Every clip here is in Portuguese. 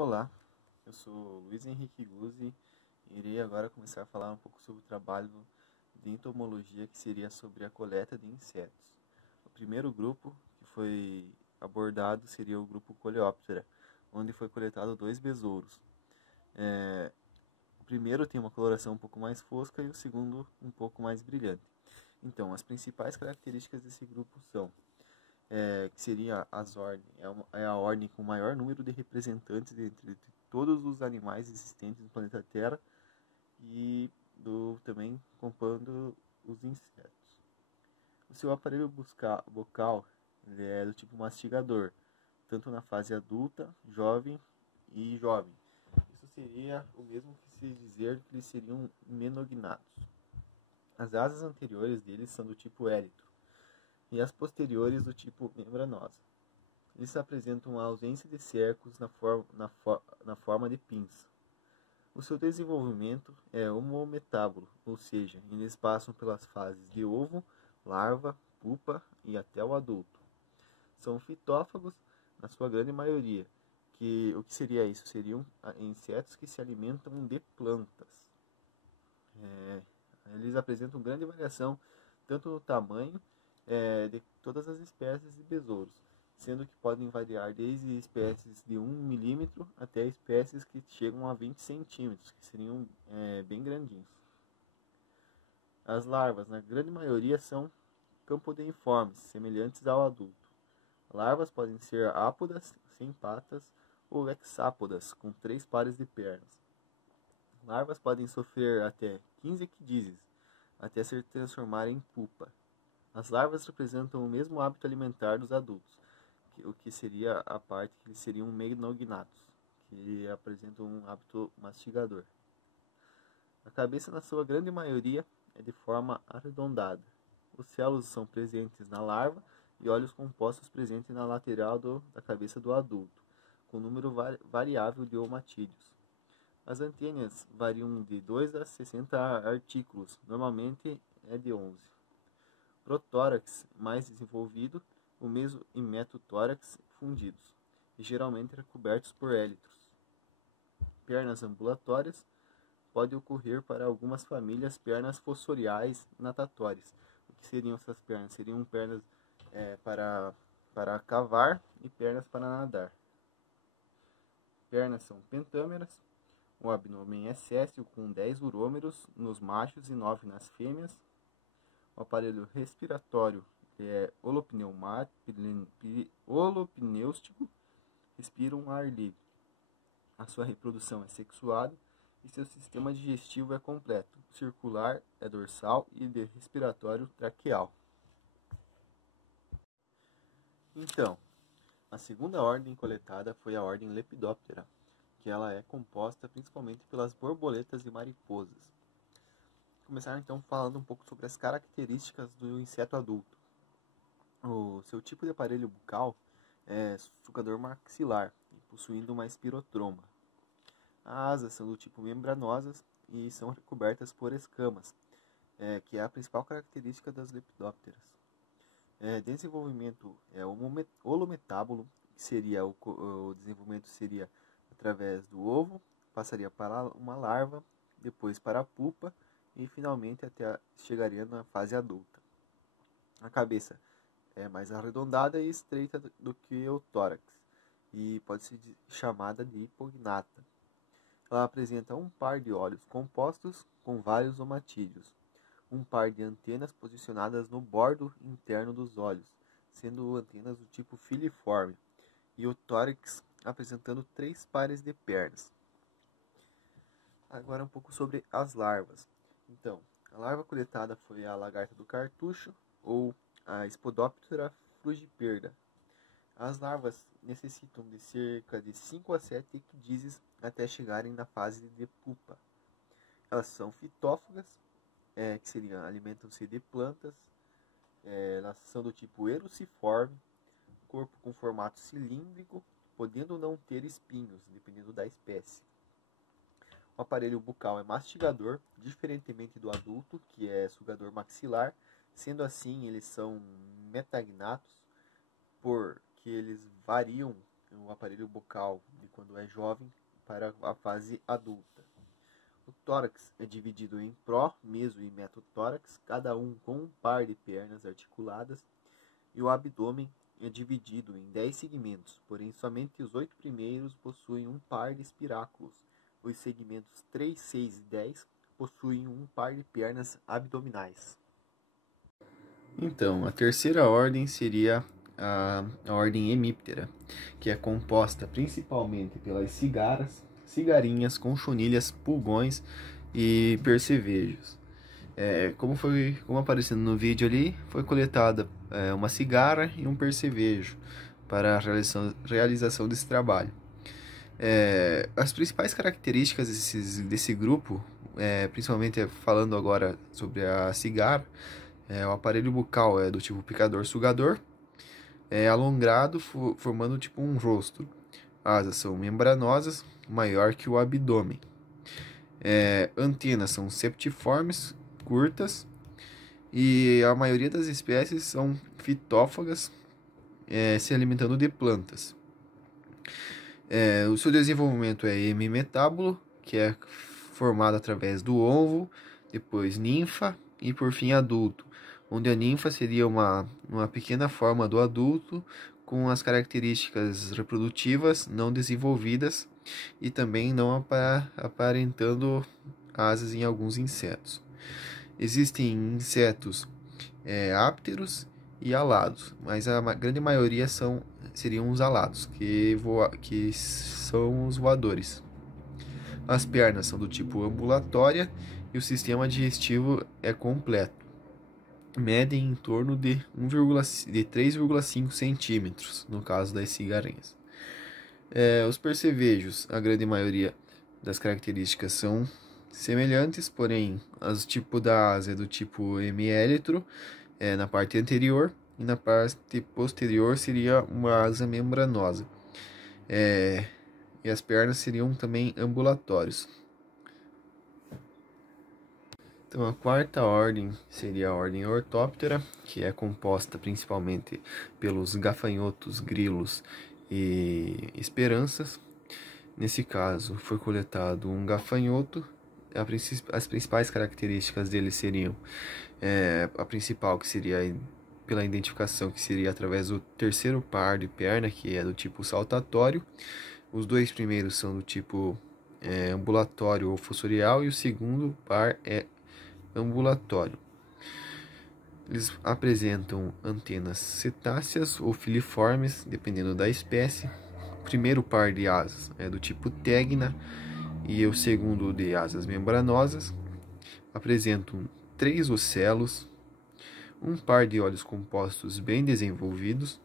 Olá, eu sou Luiz Henrique Guzzi e irei agora começar a falar um pouco sobre o trabalho de entomologia, que seria sobre a coleta de insetos. O primeiro grupo que foi abordado seria o grupo Coleóptera, onde foi coletado 2 besouros. O primeiro tem uma coloração um pouco mais fosca e o segundo um pouco mais brilhante. Então, as principais características desse grupo são que seria as ordens, é a ordem com o maior número de representantes entre todos os animais existentes no planeta Terra e também compondo os insetos. O seu aparelho bucal ele é do tipo mastigador, tanto na fase adulta, jovem e jovem. Isso seria o mesmo que se dizer que eles seriam menognatos. As asas anteriores deles são do tipo élitro e as posteriores do tipo membranosa. Eles apresentam a ausência de cercos na forma de pinça. O seu desenvolvimento é homometábulo, ou seja, eles passam pelas fases de ovo, larva, pupa e até o adulto. São fitófagos na sua grande maioria. O que seria isso? Seriam insetos que se alimentam de plantas. Eles apresentam grande variação tanto no tamanho de todas as espécies de besouros, sendo que podem variar desde espécies de 1 milímetro até espécies que chegam a 20 centímetros, que seriam bem grandinhos. As larvas, na grande maioria, são campodeiformes, semelhantes ao adulto. Larvas podem ser ápodas, sem patas, ou hexápodas, com 3 pares de pernas. Larvas podem sofrer até 15 equidizes, até se transformarem em pupa. As larvas representam o mesmo hábito alimentar dos adultos, o que seria a parte que eles seriam menognatos, que apresentam um hábito mastigador. A cabeça, na sua grande maioria, é de forma arredondada. Os célulos são presentes na larva e olhos compostos presentes na lateral da cabeça do adulto, com número variável de omatídeos. As antenas variam de 2 a 60 artículos, normalmente é de 11. Protórax mais desenvolvido, o meso e metotórax fundidos, e geralmente recobertos por élitros. Pernas ambulatórias, pode ocorrer para algumas famílias pernas fossoriais natatórias. O que seriam essas pernas? Seriam pernas para cavar e pernas para nadar. Pernas são pentâmeras. O abdômen é séssil com 10 urômeros nos machos e 9 nas fêmeas. O aparelho respiratório é holopnêustico, respira um ar livre. A sua reprodução é sexuada e seu sistema digestivo é completo. Circular é dorsal e de respiratório traqueal. Então, a segunda ordem coletada foi a ordem Lepidoptera, que ela é composta principalmente pelas borboletas e mariposas. Começar então falando um pouco sobre as características do inseto adulto. O seu tipo de aparelho bucal é sugador maxilar, possuindo uma espirotroma. As asas são do tipo membranosas e são recobertas por escamas, que é a principal característica das lepidópteras. Desenvolvimento é holometábulo, que seria o desenvolvimento seria através do ovo, passaria para uma larva, depois para a pupa e finalmente chegaria na fase adulta. A cabeça é mais arredondada e estreita do que o tórax e pode ser chamada de hipognata. Ela apresenta um par de olhos compostos com vários omatídeos, um par de antenas posicionadas no bordo interno dos olhos, sendo antenas do tipo filiforme, e o tórax apresentando 3 pares de pernas. Agora um pouco sobre as larvas. Então, a larva coletada foi a lagarta do cartucho ou a Spodoptera frugiperda. As larvas necessitam de cerca de 5 a 7 equidizes até chegarem na fase de pupa. Elas são fitófagas, que alimentam-se de plantas. Elas são do tipo eruciforme, corpo com formato cilíndrico, podendo não ter espinhos, dependendo da espécie. O aparelho bucal é mastigador, diferentemente do adulto, que é sugador maxilar. Sendo assim, eles são metagnatos, porque eles variam o aparelho bucal de quando é jovem, para a fase adulta. O tórax é dividido em pró, meso e metotórax, cada um com um par de pernas articuladas, e o abdômen é dividido em 10 segmentos, porém somente os 8 primeiros possuem um par de espiráculos. Os segmentos 3, 6 e 10 possuem um par de pernas abdominais. Então, a terceira ordem seria a ordem hemíptera, que é composta principalmente pelas cigarinhas, conchonilhas, pulgões e percevejos. Como aparecendo no vídeo ali, foi coletada uma cigarra e um percevejo para a realização desse trabalho. As principais características desse grupo, principalmente falando agora sobre a cigarra, o aparelho bucal é do tipo picador-sugador, alongado, formando tipo um rosto. Asas são membranosas, maior que o abdômen. Antenas são septiformes, curtas, e a maioria das espécies são fitófagas, se alimentando de plantas. O seu desenvolvimento é hemimetábulo, que é formado através do ovo, depois ninfa e por fim adulto, onde a ninfa seria uma pequena forma do adulto com as características reprodutivas não desenvolvidas e também não aparentando asas em alguns insetos. Existem insetos ápteros e alados, mas a grande maioria seriam os alados, que são os voadores. As pernas são do tipo ambulatória e o sistema digestivo é completo. Medem em torno de 3,5 centímetros, no caso das cigarrinhas. Os percevejos, a grande maioria das características são semelhantes, porém, o tipo da asa é do tipo hemiélitro, na parte anterior, e na parte posterior seria uma asa membranosa. E as pernas seriam também ambulatórios. Então, a quarta ordem seria a ordem Orthoptera, que é composta principalmente pelos gafanhotos, grilos e esperanças. Nesse caso, foi coletado um gafanhoto. As principais características dele seriam a principal, que seria pela identificação, que seria através do terceiro par de perna, que é do tipo saltatório. Os dois primeiros são do tipo ambulatório ou fossorial, e o segundo par é ambulatório. Eles apresentam antenas cetáceas ou filiformes, dependendo da espécie. O primeiro par de asas é do tipo tegna e o segundo de asas membranosas. Apresentam 3 ocelos, um par de olhos compostos bem desenvolvidos,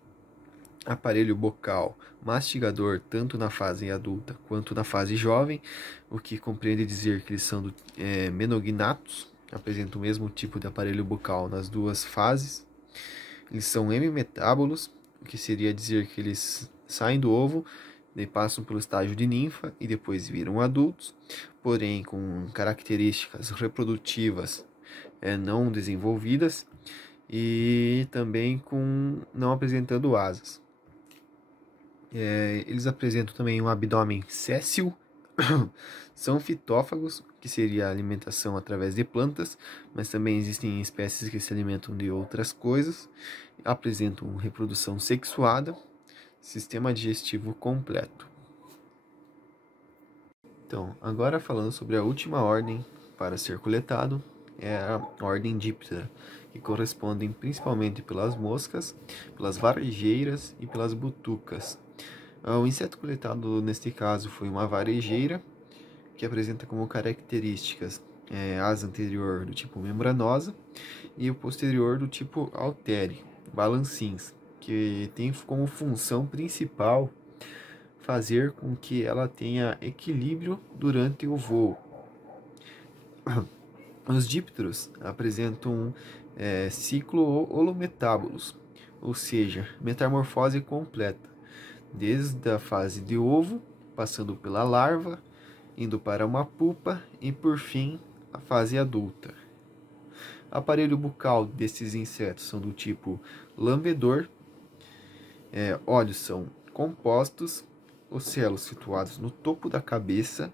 aparelho bucal mastigador tanto na fase adulta quanto na fase jovem, o que compreende dizer que eles são menognatos, apresentam o mesmo tipo de aparelho bucal nas duas fases. Eles são hemimetábulos, o que seria dizer que eles saem do ovo, passam pelo estágio de ninfa e depois viram adultos, porém com características reprodutivas não desenvolvidas e também não apresentando asas. Eles apresentam também um abdômen séssil, são fitófagos, que seria a alimentação através de plantas, mas também existem espécies que se alimentam de outras coisas. Apresentam reprodução sexuada, sistema digestivo completo. Então, agora falando sobre a última ordem para ser coletado, é a ordem Diptera, que correspondem principalmente pelas moscas, pelas varejeiras e pelas butucas. O inseto coletado neste caso foi uma varejeira, que apresenta como características asa anterior do tipo membranosa e o posterior do tipo altere, balancins, que tem como função principal fazer com que ela tenha equilíbrio durante o voo. Os dípteros apresentam ciclo holometábulos, ou seja, metamorfose completa, desde a fase de ovo, passando pela larva, indo para uma pupa e, por fim, a fase adulta. O aparelho bucal desses insetos são do tipo lambedor, olhos são compostos, ocelos situados no topo da cabeça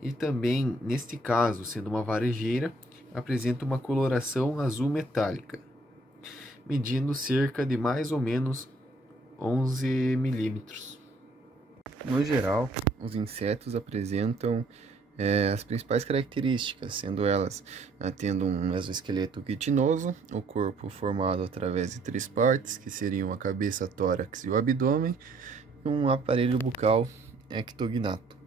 e também, neste caso, sendo uma varejeira, apresenta uma coloração azul metálica, medindo cerca de mais ou menos 11 milímetros. No geral, os insetos apresentam as principais características, sendo elas tendo um exoesqueleto quitinoso, o corpo formado através de 3 partes, que seriam a cabeça, tórax e o abdômen, e um aparelho bucal ectognato.